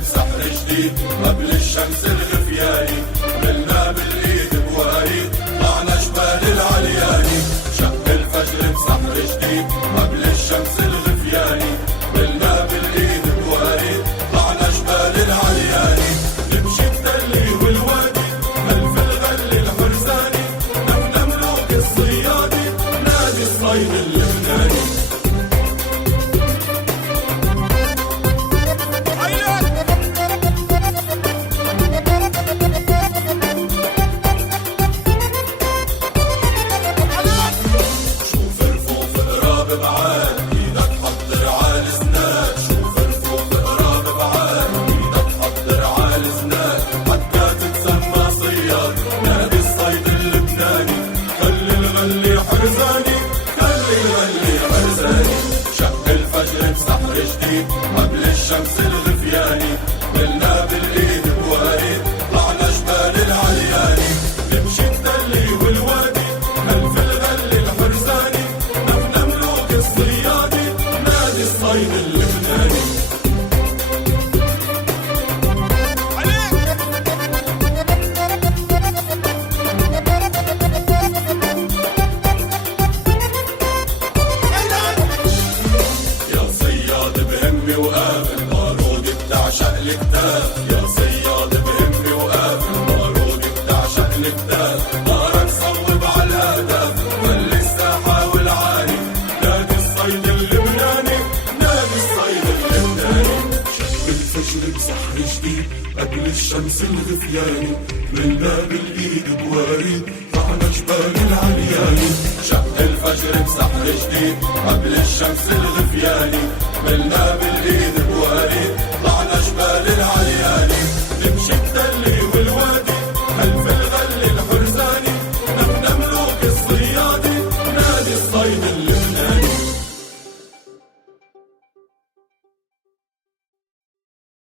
بسحر جديد قبل الشمس الغفياني، عملنا بالايد بواريد طلعنا جبال العلياني. شق الفجر بسحر جديد قبل الشمس الغفياني، عملنا بالايد بواريد طلعنا جبال العلياني. نمشي التلي والوادي خلف الغل الحرزاني، نحن ملوك الصيادي نادي الصيد اللبناني. شق الفجر بسحر جديد قبل الشمس الغفياني، قلنا بالايد بواريد طلعنا جبال العلياني. نمشي التلي والوادي خلف الغل الحرزاني، نحن ملوك الصيادي نادي الصيد اللبناني. وقافل بارودي بتعشق الكتاب، يا صياد بهمي وقافل بارودي بتعشق الكتاب. نارك صوب على الهدف خلي الساحة والعالي، نادي الصيد اللبناني نادي الصيد اللبناني. شق الفجر بسحر جديد قبل الشمس الغفياني، ملنا بالايد بواريد طلعنا جبال العلياني. شق الفجر بسحر جديد قبل الشمس الغفياني، ملنا بالايد